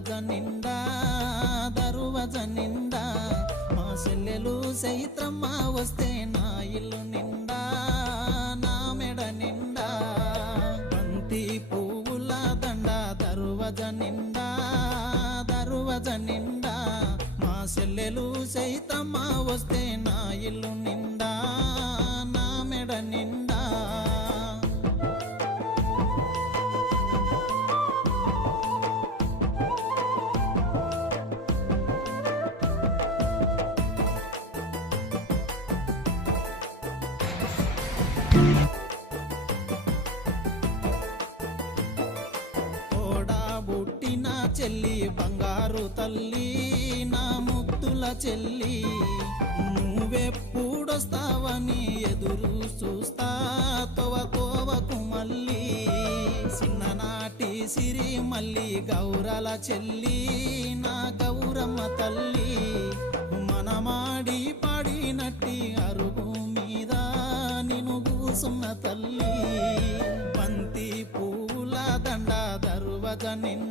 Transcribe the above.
నిండా దరువజ నిండా మా చెల్లెలు చైత్రమ్మ వస్తే నా ఇల్లు నిండా నా మెడ నిండా బంతి పువ్వుల దండ దరువజ నిండా మా చెల్లెలు చైత్రమ్మ వస్తే నా ఇల్లు నిండా నా మెడ నిండా పుట్టిన చెల్లి బంగారు తల్లి నా ముద్దుల చెల్లి నువ్వెప్పుడొస్తావని ఎదురు చూస్తా తోవకు మళ్ళీ చిన్ననాటి సిరి మళ్ళీ గౌరల చెల్లి నా గౌరమ్మ తల్లి మనమాడి పాడినట్టి అరుగు మీద నిన్ను కూసున్న తల్లి బంతి పూల దండ దరువజ నిండా